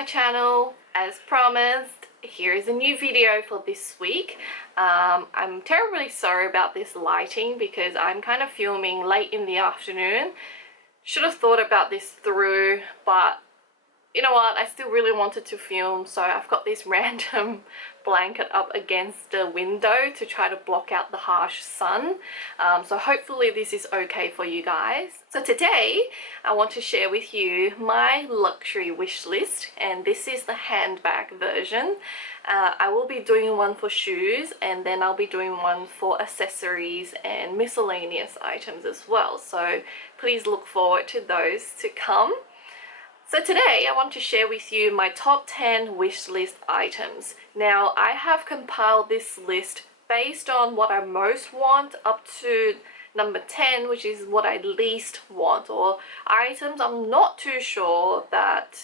my channel. As promised, here is a new video for this week. I'm terribly sorry about this lighting because I'm kind of filming late in the afternoon. Should have thought about this through, but you know what, I still really wanted to film, so I've got this random blanket up against the window to try to block out the harsh sun. So hopefully this is okay for you guys. So today I want to share with you my luxury wish list, and this is the handbag version. I will be doing one for shoes, and then I'll be doing one for accessories and miscellaneous items as well. So please look forward to those to come. So today I want to share with you my top 10 wish list items. Now I have compiled this list based on what I most want up to number 10, which is what I least want, or items I'm not too sure that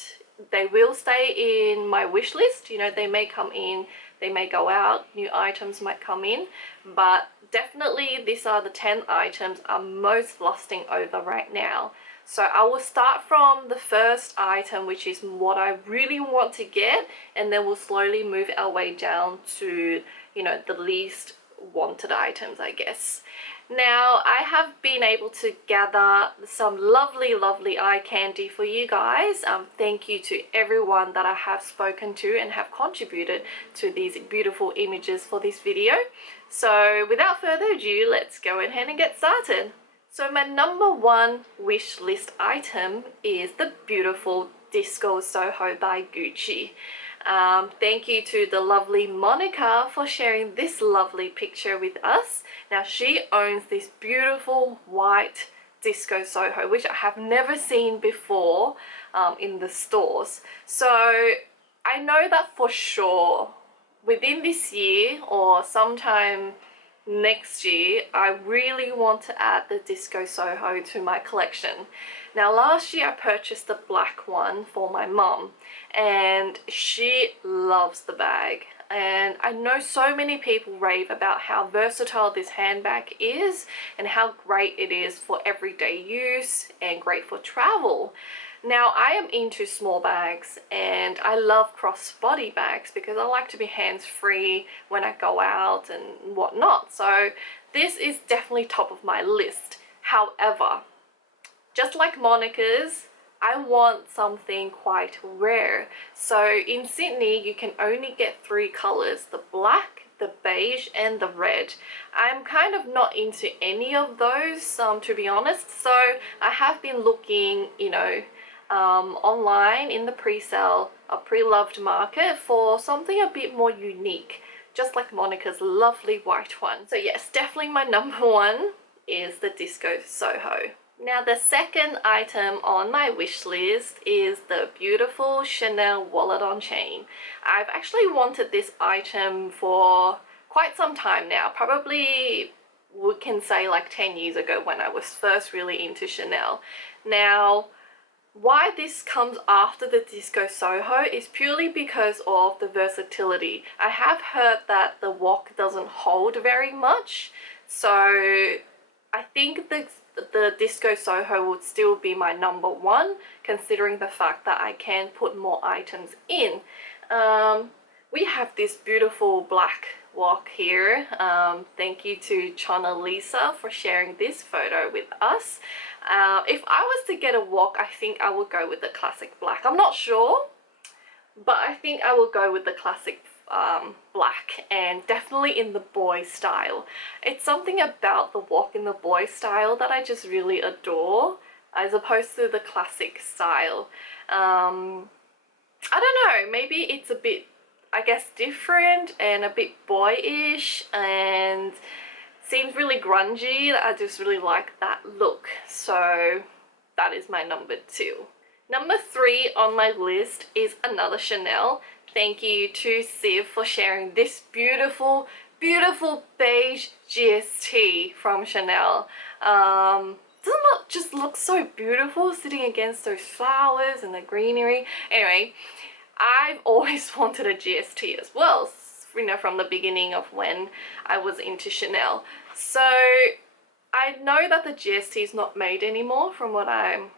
they will stay in my wish list. You know, they may come in, they may go out, new items might come in, but definitely these are the 10 items I'm most lusting over right now. So I will start from the first item, which is what I really want to get, and then we'll slowly move our way down to, you know, the least wanted items, I guess. Now, I have been able to gather some lovely eye candy for you guys. Thank you to everyone that I have spoken to and have contributed to these beautiful images for this video. So without further ado, let's go ahead and get started. So my number one wish list item is the beautiful Disco Soho by Gucci. Thank you to the lovely Monica for sharing this lovely picture with us. Now she owns this beautiful white Disco Soho, which I have never seen before in the stores. So I know that for sure within this year or sometime next year, I really want to add the Disco Soho to my collection. Now last year I purchased the black one for my mum, and she loves the bag, and I know so many people rave about how versatile this handbag is and how great it is for everyday use and great for travel. Now I am into small bags and I love crossbody bags because I like to be hands-free when I go out and whatnot. So this is definitely top of my list. However, just like Monica's, I want something quite rare. So in Sydney you can only get 3 colors: the black, the beige and the red. I'm kind of not into any of those, to be honest. So I have been looking, you know, online in the pre-sale or pre-loved market for something a bit more unique, just like Monica's lovely white one. So yes, definitely my number one is the Disco Soho. Now the second item on my wish list is the beautiful Chanel wallet on chain. I've actually wanted this item for quite some time now, probably we can say like 10 years ago when I was first really into Chanel. Now why this comes after the Disco Soho is purely because of the versatility. I have heard that the wok doesn't hold very much, so I think the Disco Soho would still be my number one, considering the fact that I can put more items in. We have this beautiful black wok here. Thank you to Chana Lisa for sharing this photo with us. If I was to get a wok, I think I would go with the classic black. I'm not sure, but I think I will go with the classic black, and definitely in the boy style. It's something about the wok in the boy style that I just really adore, as opposed to the classic style. I don't know, maybe it's a bit, I guess, different and a bit boyish and seems really grungy. I just really like that look. So that is my number 2. Number 3 on my list is another Chanel. Thank you to Siv for sharing this beautiful beige GST from Chanel. Doesn't it just look so beautiful sitting against those flowers and the greenery? Anyway, I've always wanted a GST as well, you know, from the beginning of when I was into Chanel. So I know that the GST is not made anymore from what I'm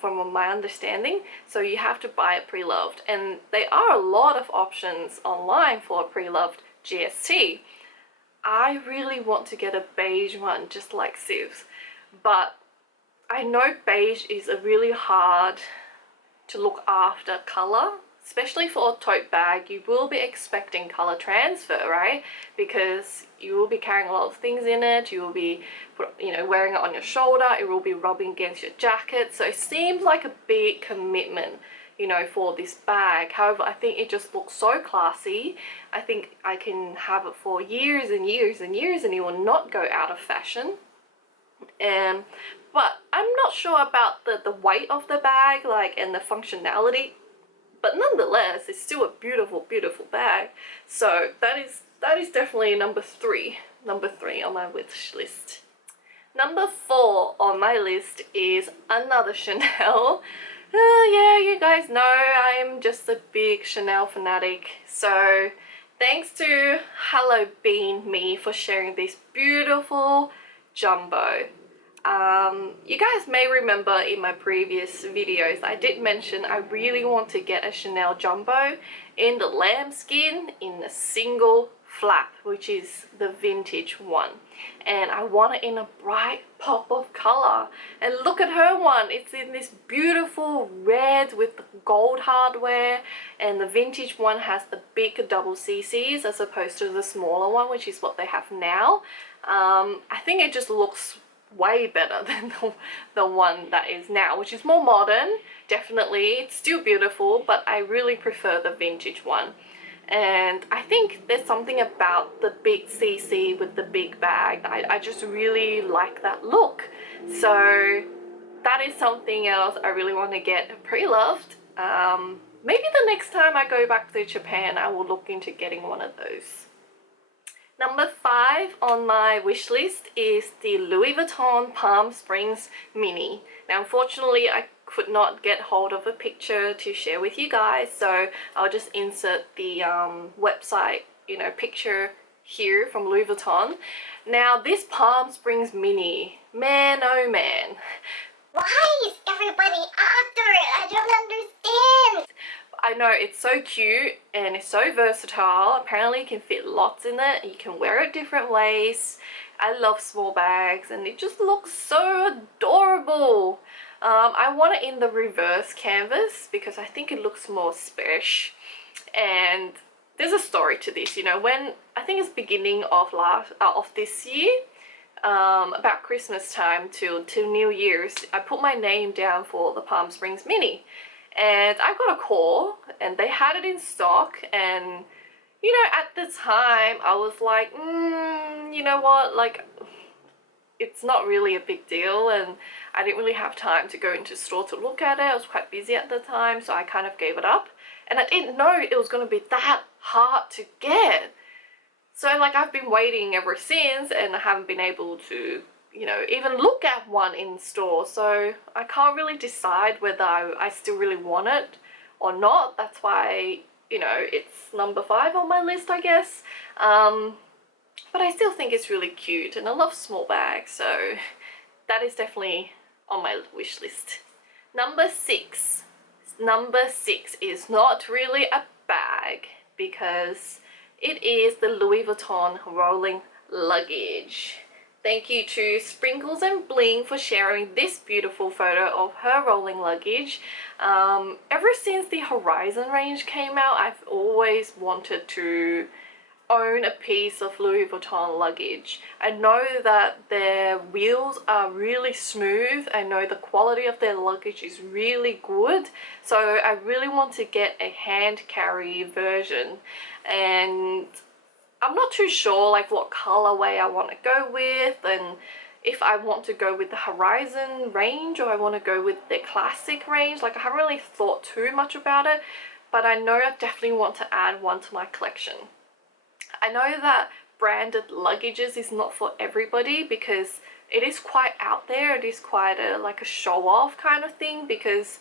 from my understanding, so you have to buy it pre-loved, and there are a lot of options online for a pre-loved GST. I really want to get a beige one just like Civ's, but I know beige is a really hard to look after color, especially for a tote bag. You will be expecting color transfer, right? Because you will be carrying a lot of things in it. You will be, wearing it on your shoulder. It will be rubbing against your jacket. So it seems like a big commitment, for this bag. However, I think it just looks so classy. I think I can have it for years and years and years, and it will not go out of fashion. But I'm not sure about the weight of the bag, and the functionality. But nonetheless, it's still a beautiful, beautiful bag. So that is definitely number three on my wish list. Number 4 on my list is another Chanel. Yeah, you guys know I'm just a big Chanel fanatic. So thanks to Hello Bean Me for sharing this beautiful jumbo. You guys may remember in my previous videos I did mention I really want to get a Chanel jumbo in the lambskin in a single flap, which is the vintage one, and I want it in a bright pop of color. And look at her one, it's in this beautiful red with gold hardware, and the vintage one has the big double CCs as opposed to the smaller one, which is what they have now. I think it just looks way better than the one that is now, which is more modern. Definitely, it's still beautiful, but I really prefer the vintage one. And I think there's something about the big CC with the big bag. I just really like that look. So that is something else I really want to get pre-loved. Maybe the next time I go back to Japan, I will look into getting one of those. Number 5 on my wish list is the Louis Vuitton Palm Springs Mini. Now, unfortunately, I could not get hold of a picture to share with you guys, so I'll just insert the website, picture here from Louis Vuitton. Now, this Palm Springs Mini, man, oh man. Why is everybody after it? I don't understand. I know, it's so cute and it's so versatile. Apparently you can fit lots in it. You can wear it different ways. I love small bags and it just looks so adorable. I want it in the reverse canvas because I think it looks more special. And there's a story to this, when I think it's beginning of this year, about Christmas time till New Year's, I put my name down for the Palm Springs Mini. And I got a call and they had it in stock, and at the time I was like, you know what, it's not really a big deal, and I didn't really have time to go into store to look at it. I was quite busy at the time, so I kind of gave it up, and I didn't know it was going to be that hard to get. So I've been waiting ever since, and I haven't been able to even look at one in store, so I can't really decide whether I still really want it or not. That's why it's number 5 on my list, I guess. But I still think it's really cute and I love small bags, so that is definitely on my wish list. Number 6 is not really a bag because it is the Louis Vuitton rolling luggage. Thank you to Sprinklesandbling for sharing this beautiful photo of her rolling luggage. Ever since the Horizon range came out, I've always wanted to own a piece of Louis Vuitton luggage. I know that their wheels are really smooth. I know the quality of their luggage is really good. So I really want to get a hand carry version. And I'm not too sure what colorway I want to go with, and if I want to go with the Horizon range or I want to go with the classic range. I haven't really thought too much about it, but I know I definitely want to add one to my collection. I know that branded luggages is not for everybody because it is quite out there. It is quite a show-off kind of thing, because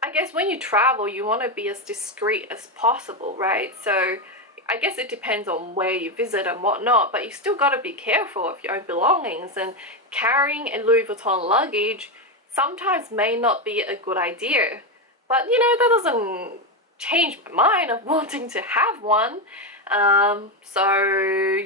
I guess when you travel you want to be as discreet as possible, right? So I guess it depends on where you visit and whatnot, but you still got to be careful of your own belongings, and carrying a Louis Vuitton luggage sometimes may not be a good idea. But you know, that doesn't change my mind of wanting to have one. So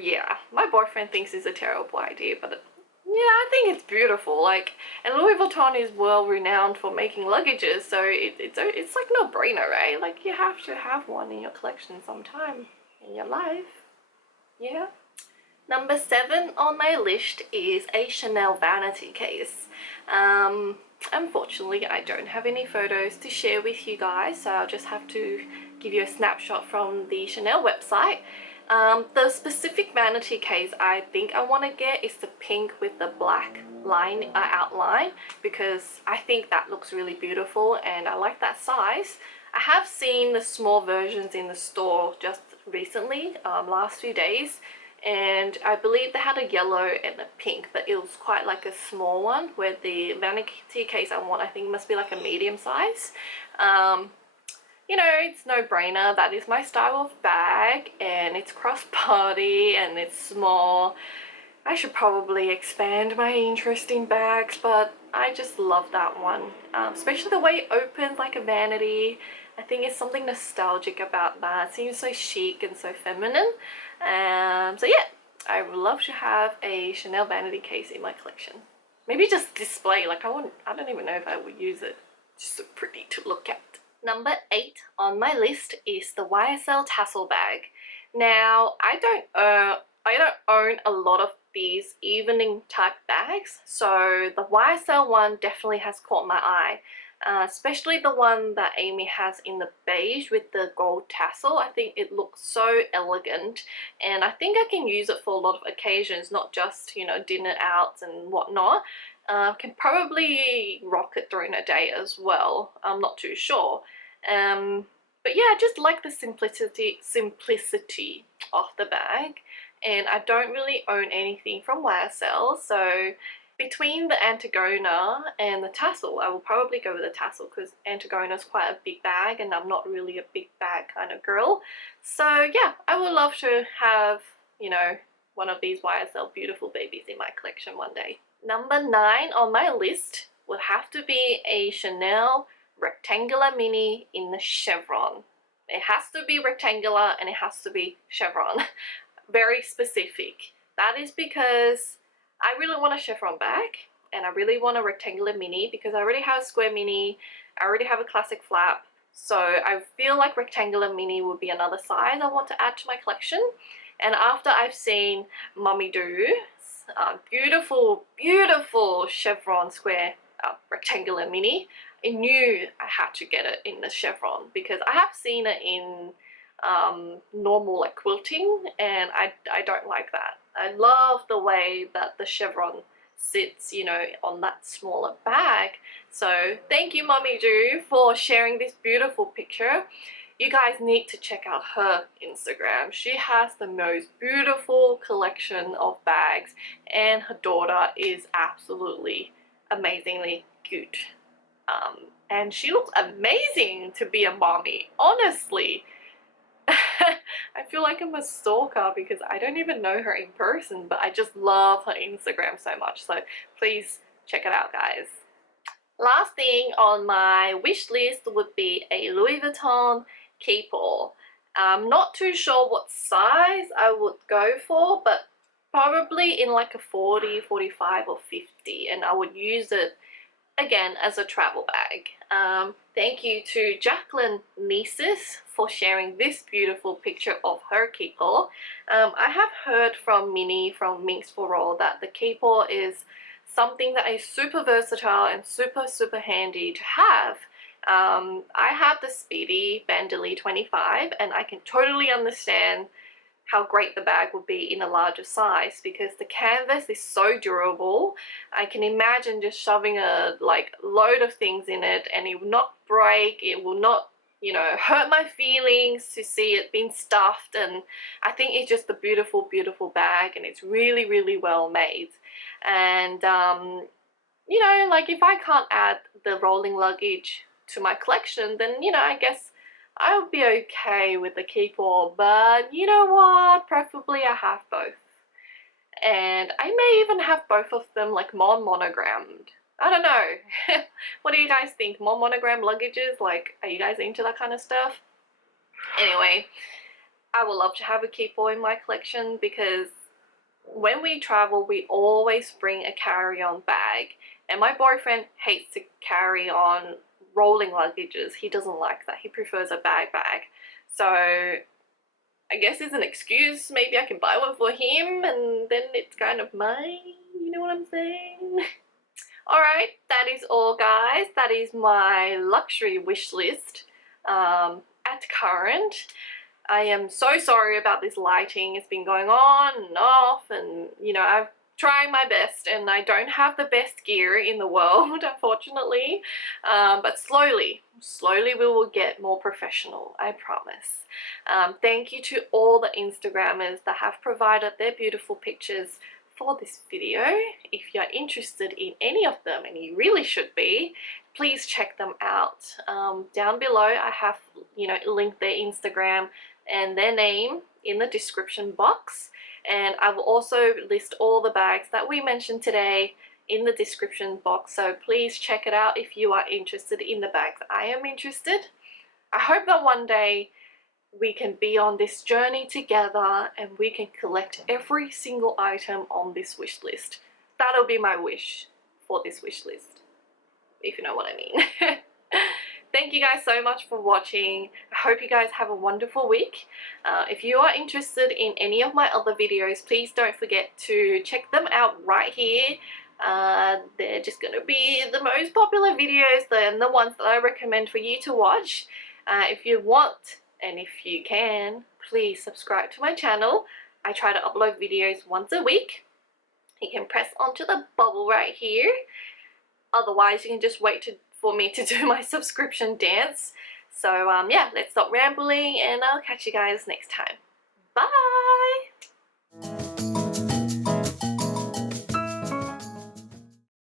yeah, my boyfriend thinks it's a terrible idea, but yeah, I think it's beautiful. Like, and Louis Vuitton is well renowned for making luggages, so it's like no brainer, right? Like, you have to have one in your collection sometime in your life. Yeah. Number 7 on my list is a Chanel vanity case. Unfortunately, I don't have any photos to share with you guys, so I'll just have to give you a snapshot from the Chanel website. The specific vanity case I think I want to get is the pink with the black line outline, because I think that looks really beautiful and I like that size. I have seen the small versions in the store just recently, last few days, and I believe they had a yellow and a pink, but it was quite like a small one, where the vanity case I want, I think, must be like a medium size. You know, it's no brainer. That is my style of bag, and it's cross-party and it's small. I should probably expand my interest in bags, but I just love that one. Especially the way it opens like a vanity. I think it's something nostalgic about that. It seems so chic and so feminine. So yeah, I would love to have a Chanel vanity case in my collection. Maybe just display, like I don't even know if I would use it. It's just so pretty to look at. Number 8 on my list is the YSL Tassel Bag. Now, I don't own a lot of these evening type bags, so the YSL one definitely has caught my eye. Especially the one that Amy has in the beige with the gold tassel. I think it looks so elegant, and I think I can use it for a lot of occasions, not just, you know, dinner outs and whatnot. Can probably rock it during a day as well. I'm not too sure. But yeah, I just like the simplicity of the bag, and I don't really own anything from YSL, so between the Antigona and the tassel, I will probably go with the tassel, because Antigona is quite a big bag and I'm not really a big bag kind of girl. So yeah, I would love to have, you know, one of these YSL beautiful babies in my collection one day. Number 9 on my list would have to be a Chanel rectangular mini in the chevron. It has to be rectangular and it has to be chevron. Very specific. That is because I really want a chevron bag and I really want a rectangular mini, because I already have a square mini, I already have a classic flap, so I feel like rectangular mini would be another size I want to add to my collection. And after I've seen Mummy do beautiful chevron square rectangular mini, I knew I had to get it in the chevron, because I have seen it in normal like quilting, and I don't like that. I love the way that the chevron sits, you know, on that smaller bag. So thank you, Mummy Ju, for sharing this beautiful picture. You guys need to check out her Instagram. She has the most beautiful collection of bags, and her daughter is absolutely amazingly cute. And she looks amazing to be a mommy, honestly. I feel like I'm a stalker because I don't even know her in person, but I just love her Instagram so much. So please check it out, guys. Last thing on my wish list would be a Louis Vuitton keypull. I'm not too sure what size I would go for, but probably in like a 40, 45 or 50, and I would use it again as a travel bag. Thank you to Jacqueline Nieces for sharing this beautiful picture of her keypull. I have heard from Minnie from Minx for All that the keypull is something that is super versatile and super handy to have. I have the Speedy Bandili 25, and I can totally understand how great the bag would be in a larger size, because the canvas is so durable. I can imagine just shoving a load of things in it and it will not break, it will not, you know, hurt my feelings to see it being stuffed. And I think it's just a beautiful bag, and it's really well made. And you know, like, if I can't add the rolling luggage to my collection, then, you know, I guess I would be okay with the keypull, but you know what, preferably I have both. And I may even have both of them like monogrammed. I don't know. What do you guys think? More monogram luggages? Like, are you guys into that kind of stuff? Anyway, I would love to have a keeper in my collection because when we travel, we always bring a carry-on bag. And my boyfriend hates to carry on rolling luggages. He doesn't like that. He prefers a bag. So I guess it's an excuse. Maybe I can buy one for him and then it's kind of mine. You know what I'm saying? Alright, that is all, guys. That is my luxury wish list at current. I am so sorry about this lighting. It's been going on and off, and you know, I've tried my best, and I don't have the best gear in the world, unfortunately. But slowly we will get more professional, I promise. Thank you to all the Instagrammers that have provided their beautiful pictures for this video. If you're interested in any of them, and you really should be, please check them out. Down below I have, you know, linked their Instagram and their name in the description box, and I will also list all the bags that we mentioned today in the description box, so please check it out if you are interested in the bags. I am interested. I hope that one day we can be on this journey together and we can collect every single item on this wish list. That'll be my wish for this wish list, if you know what I mean. Thank you guys so much for watching. I hope you guys have a wonderful week. If you are interested in any of my other videos, please don't forget to check them out right here. They're just going to be the most popular videos and the ones that I recommend for you to watch. If you want, and if you can, please subscribe to my channel. I try to upload videos once a week. You can press onto the bubble right here. Otherwise, you can just wait for me to do my subscription dance. So yeah, let's stop rambling and I'll catch you guys next time. Bye!